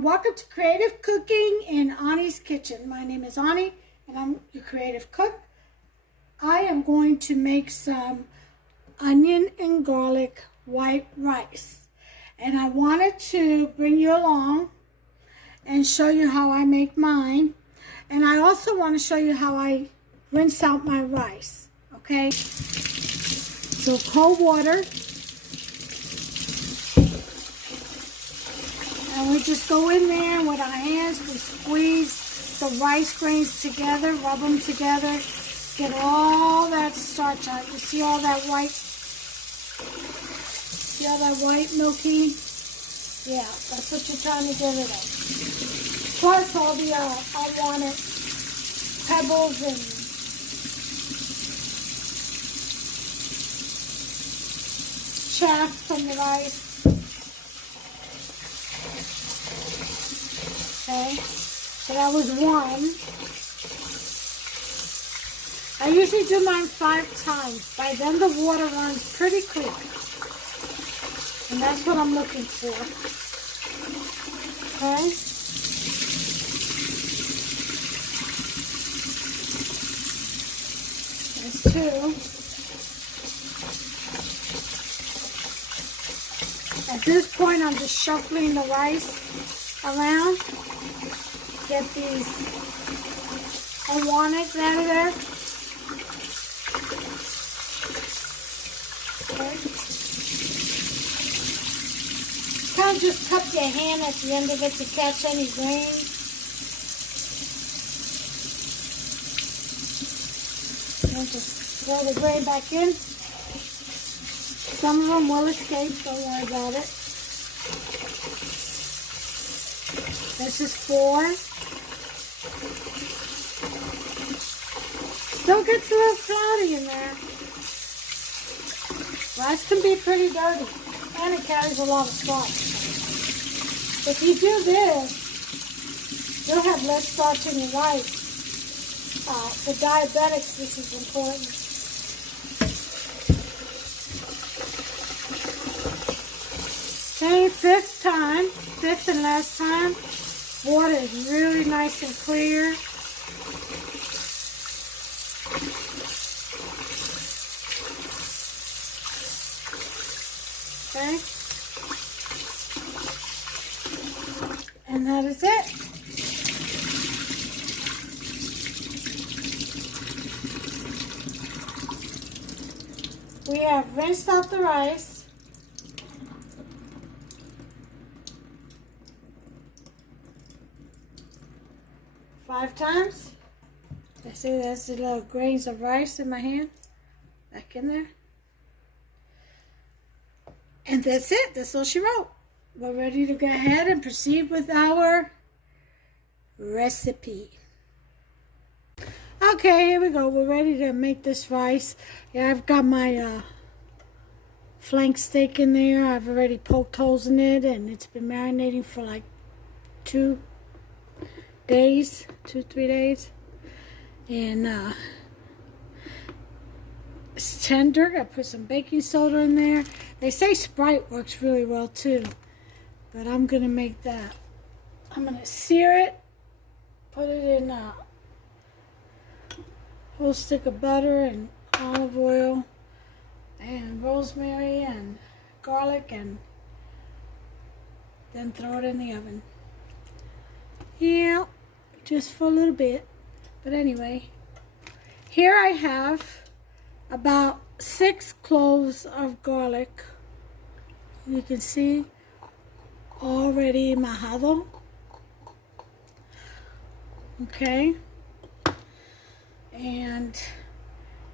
everyone, welcome to Creative Cooking in Ani's Kitchen. My name is Ani and I'm your creative cook. I am going to make some onion and garlic white rice. And I wanted to bring you along and show you how I make mine. And I also want to show you how I rinse out my rice. Okay? So cold water. And we just go in there with our hands, we squeeze the rice grains together, rub them together, get all that starch out. You see all that white? See all that white milky? Yeah, that's what you're trying to get rid of. Plus all the unwanted pebbles and chaff from the rice. Okay, so that was one. I usually do mine 5 times. By then the water runs pretty clear. And that's what I'm looking for. Okay. That's 2. At this point I'm just shuffling the rice around. Get these unwanteds out of there. Okay. Kind of just cup your hand at the end of it to catch any grains. And just throw the grain back in. Some of them will escape, don't worry about it. This is 4. Still gets a little cloudy in there. Rice can be pretty dirty, and it carries a lot of starch. If you do this, you'll have less starch in your rice. For diabetics, this is important. Okay, 5th and last time. Water is really nice and clear. Okay. And that is it. We have rinsed out the rice. Five times. I see there's the little grains of rice in my hand. Back in there. And that's it. That's all she wrote. We're ready to go ahead and proceed with our recipe. Okay, here we go. We're ready to make this rice. Yeah, I've got my flank steak in there. I've already poked holes in it, and it's been marinating for like 2 days, 2-3 days. And it's tender. I put some baking soda in there. They say Sprite works really well too, but I'm gonna make that. I'm gonna sear it, put it in a whole stick of butter and olive oil and rosemary and garlic, and then throw it in the oven. Yeah, just for a little bit. But anyway, here I have about 6 cloves of garlic. You can see already majado. Okay. And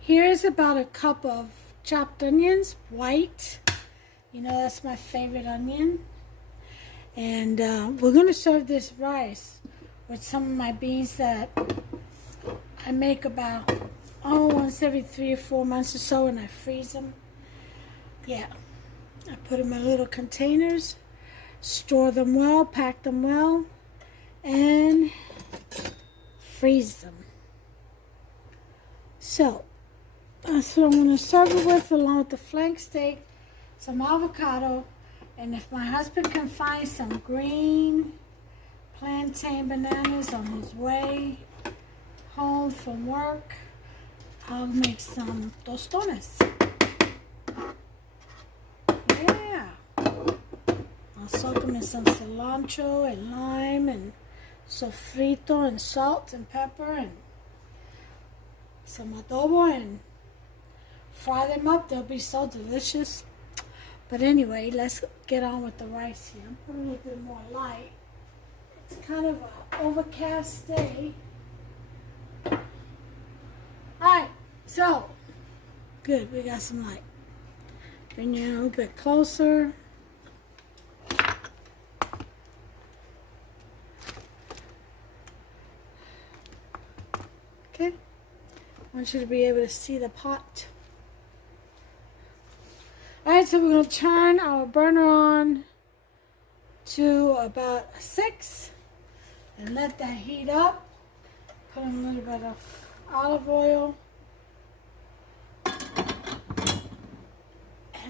here's about a cup of chopped onions, white. You know, that's my favorite onion. And we're going to serve this rice with some of my beans that I make about once every 3 or 4 months or so, and I freeze them. Yeah, I put them in little containers, store them well, pack them well, and freeze them. So that's what I'm going to serve it with, along with the flank steak, some avocado, and if my husband can find some green plantain bananas on his way home from work. I'll make some tostones. Yeah. I'll soak them in some cilantro and lime and sofrito and salt and pepper and some adobo and fry them up. They'll be so delicious. But anyway, let's get on with the rice here. I'm putting a little bit more light. It's kind of an overcast day. Alright, so good, we got some light. Bring you a little bit closer. Okay, I want you to be able to see the pot. Alright, so we're going to turn our burner on to about 6 and let that heat up. Put in a little bit of olive oil. And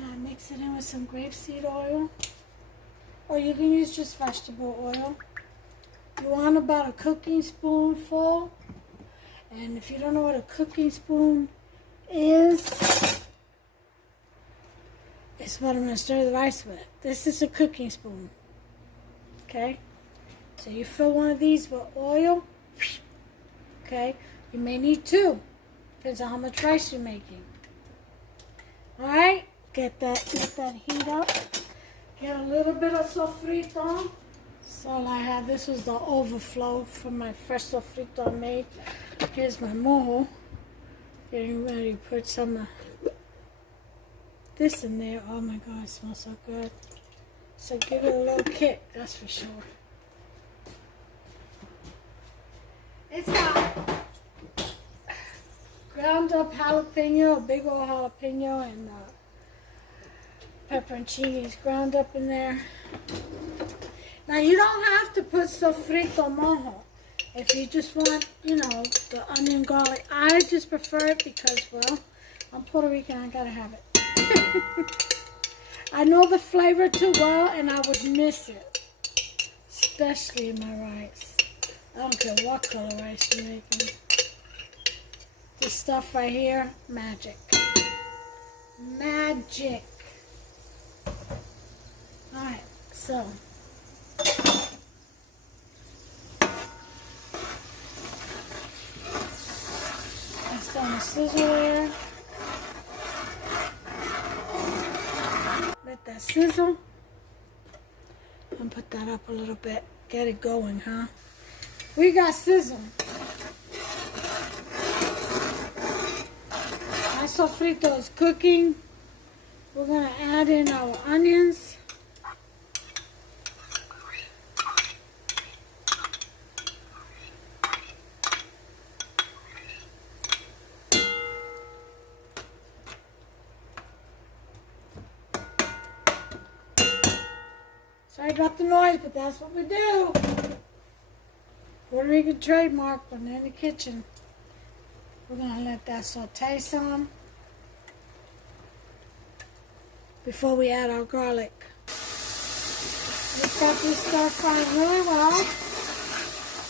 I mix it in with some grapeseed oil. Or you can use just vegetable oil. You want about a cooking spoonful. And if you don't know what a cooking spoon is, it's what I'm going to stir the rice with. This is a cooking spoon. Okay? So you fill one of these with oil. Okay? You may need 2. Depends on how much rice you're making. Alright? Let that heat up. Get a little bit of sofrito. So all I have, this was the overflow from my fresh sofrito I made. Here's my mojo. Getting ready to put some this in there. Oh my god, it smells so good. So give it a little kick, that's for sure. It's got ground up jalapeno, a big old jalapeno, and pepperoncinis ground up in there. Now you don't have to put sofrito mojo if you just want, you know, the onion garlic. I just prefer it because, well, I'm Puerto Rican, I gotta have it. I know the flavor too well and I would miss it, especially in my rice. I don't care what color rice you're making. This stuff right here, magic. Magic. Alright, so that's on the sizzle there. Let that sizzle. And put that up a little bit. Get it going, huh? We got sizzle. My sofrito is cooking. We're going to add in our onions. Sorry about the noise, but that's what we do. Puerto Rican trademark when they're in the kitchen. We're going to let that saute some before we add our garlic. We've got this start frying really well.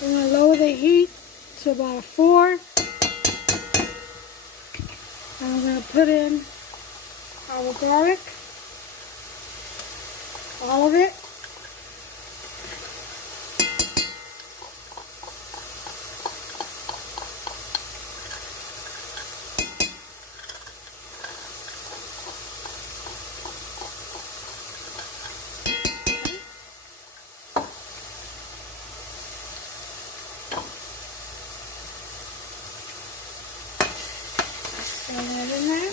We're going to lower the heat to about a 4. And we're going to put in our garlic. All of it. Throw that in there.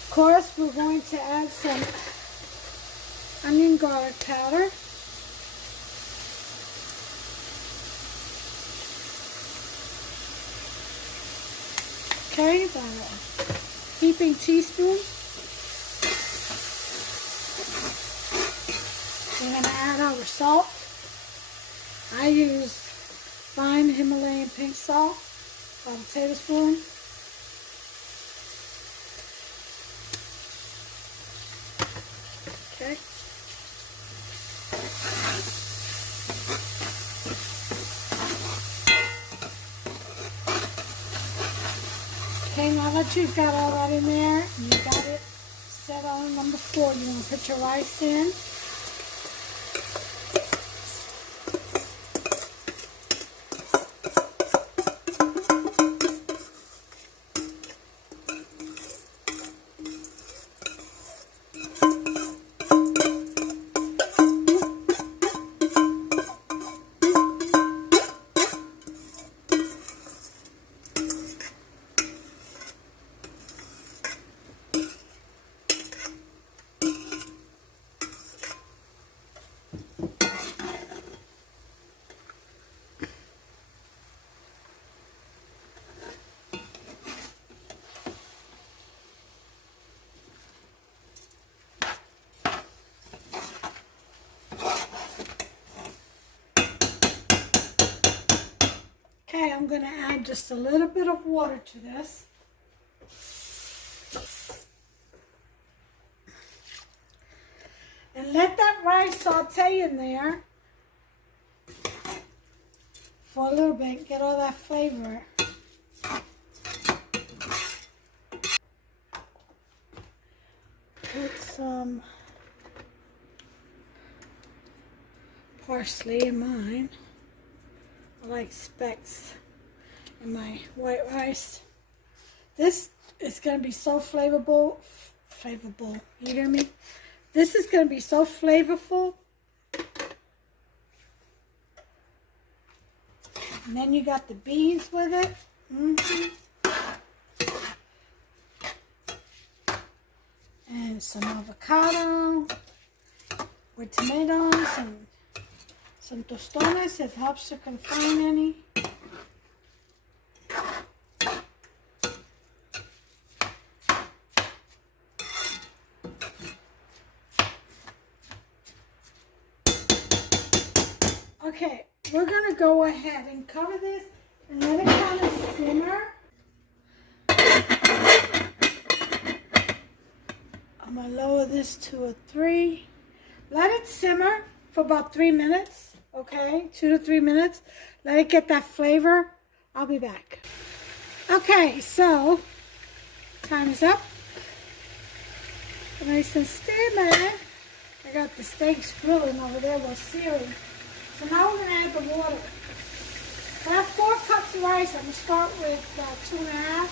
Of course, we're going to add some onion garlic powder. Okay, about a heaping teaspoon. We're going to add our salt. I use fine Himalayan pink salt. about a tablespoon. Okay. Okay, now that you've got all that in there, you got it set on number 4. You want to put your rice in. Okay, I'm going to add just a little bit of water to this. And let that rice saute in there for a little bit, get all that flavor. Put some parsley in mine. I like specks in my white rice. This is going to be so flavorful. You hear me? This is going to be so flavorful. And then you got the beans with it. And some avocado with tomatoes and some tostones, if it helps you can find any. Okay, we're going to go ahead and cover this and let it kind of simmer. I'm going to lower this to a 3. Let it simmer for about 3 minutes. Okay, 2 to 3 minutes. Let it get that flavor. I'll be back. Okay, so time is up. Nice and steamy. I got the steaks grilling over there while searing. So now we're going to add the water. I have 4 cups of rice. I'm going to start with 2.5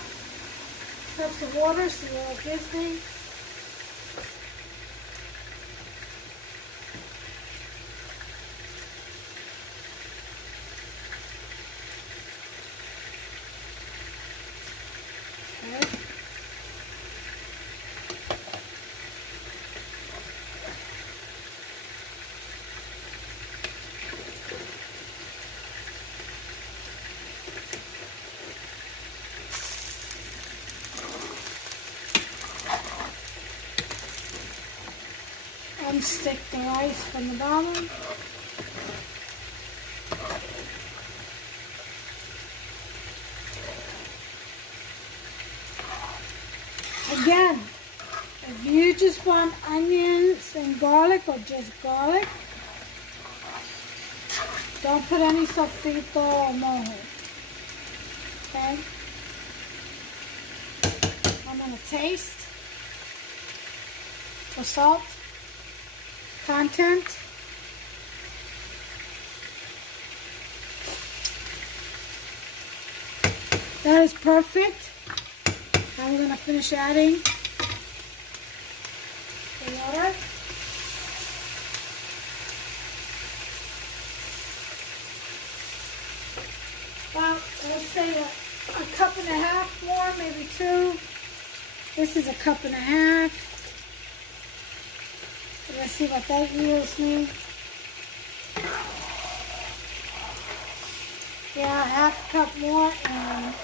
cups of water. See what it gives me. Unstick the rice from the bottom. Again, if you just want onions and garlic or just garlic, don't put any sofrito or mojo. Okay? I'm going to taste for salt content. That is perfect. Now we're going to finish adding the water. Well, let's say a cup and a half more, maybe 2. This is a cup and a half. Let's see what that yields me. Yeah, half a cup more and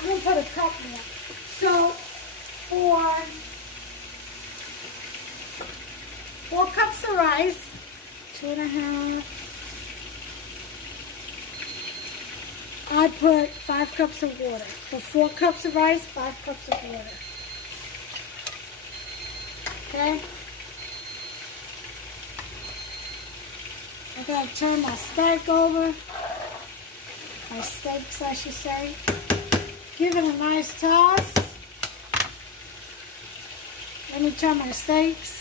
I'm going to put a cup more. So for 4 cups of rice, 2.5 I put 5 cups of water. For 4 cups of rice, 5 cups of water. Okay? I gotta turn my steak over. My steaks, I should say. Give it a nice toss. Let me turn my steaks.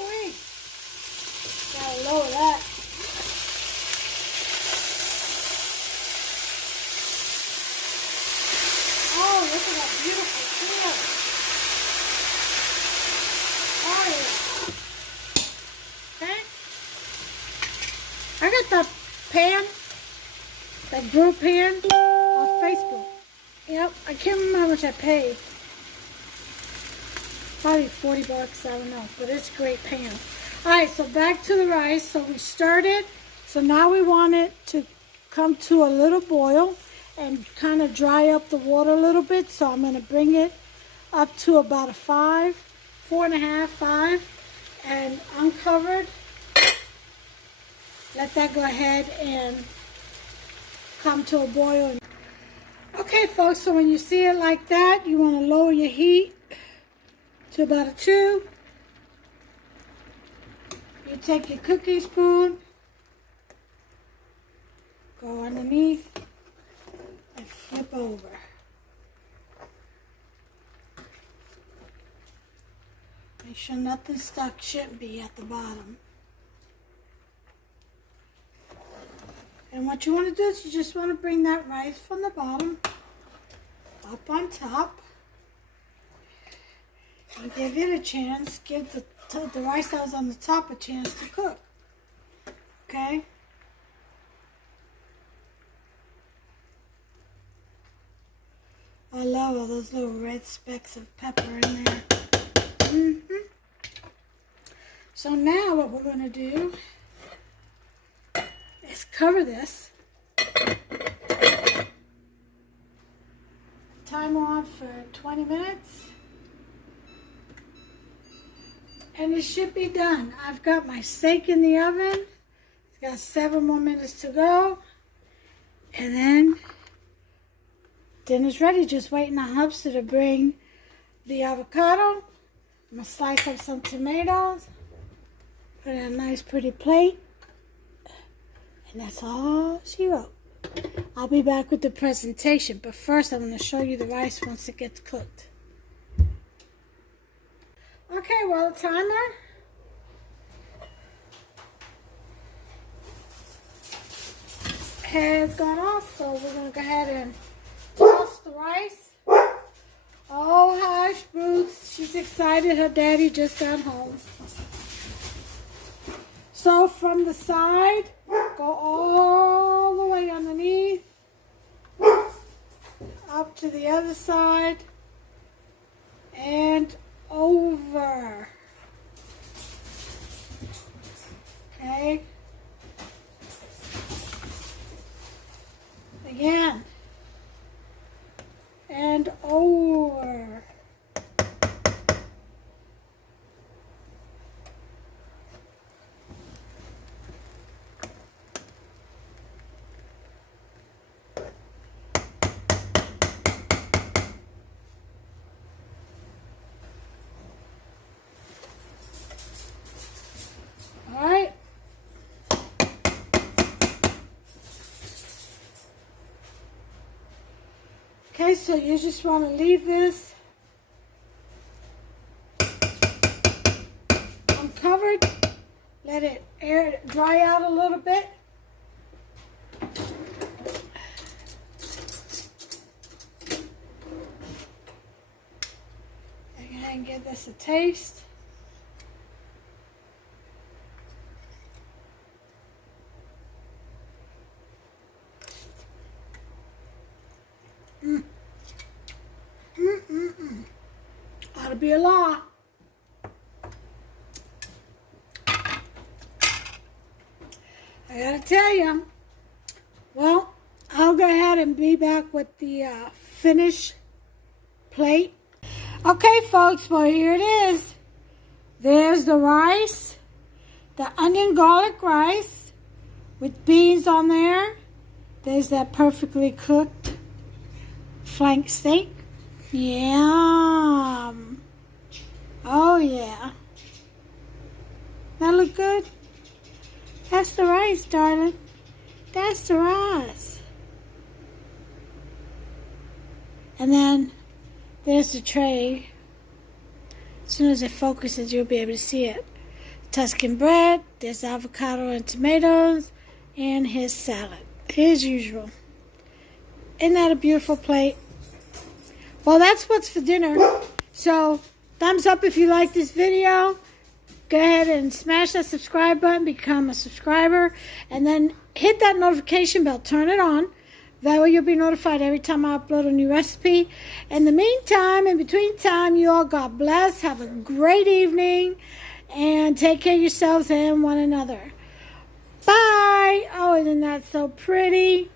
Ooh-wee. Gotta lower that. Oh, look at that beautiful color. Oh, yeah. Okay. I got that pan, that grill pan off Facebook. Yep, I can't remember how much I paid. Probably 40 bucks, I don't know, but it's a great pan. Alright, so back to the rice. So we stirred it. So now we want it to come to a little boil and kind of dry up the water a little bit. So I'm going to bring it up to about a 5, 4.5, 5, and uncovered. Let that go ahead and come to a boil. Okay, folks, so when you see it like that, you want to lower your heat to about a 2. You take your cooking spoon, go underneath, and flip over. Make sure nothing's stuck, shouldn't be at the bottom. And what you want to do is you just want to bring that rice from the bottom up on top and give it a chance, give the rice that was on the top a chance to cook. Okay? I love all those little red specks of pepper in there. So now what we're going to do is cover this. Timer on for 20 minutes. And it should be done. I've got my steak in the oven. It's got 7 more minutes to go. And then dinner's ready. Just waiting on Hubster to bring the avocado. I'm going to slice up some tomatoes. Put it in a nice pretty plate. And that's all she wrote. I'll be back with the presentation, but first I'm going to show you the rice once it gets cooked. Okay, well, the timer has gone off, so we're going to go ahead and toss the rice. Oh, hush, Bruce. She's excited. Her daddy just got home. So from the side, go all the way underneath, up to the other side, and over. Okay. Again. And over. Alright. Okay, so you just want to leave this uncovered. Let it dry out a little bit. And give this a taste. Ought to be a law. I gotta tell you. Well, I'll go ahead and be back with the finished plate. Okay, folks, well, here it is. There's the rice. the onion garlic rice with beans on there. There's that perfectly cooked flank steak. Yum. Oh yeah. That look good? That's the rice, darling. That's the rice. And then there's the tray. As soon as it focuses, you'll be able to see it. Tuscan bread, there's avocado and tomatoes, and his salad, as usual. Isn't that a beautiful plate? Well, that's what's for dinner. So, thumbs up if you like this video. Go ahead and smash that subscribe button, become a subscriber, and then hit that notification bell, turn it on. That way you'll be notified every time I upload a new recipe. In the meantime, in between time, you all God bless. Have a great evening. And take care of yourselves and one another. Bye. Oh, isn't that so pretty?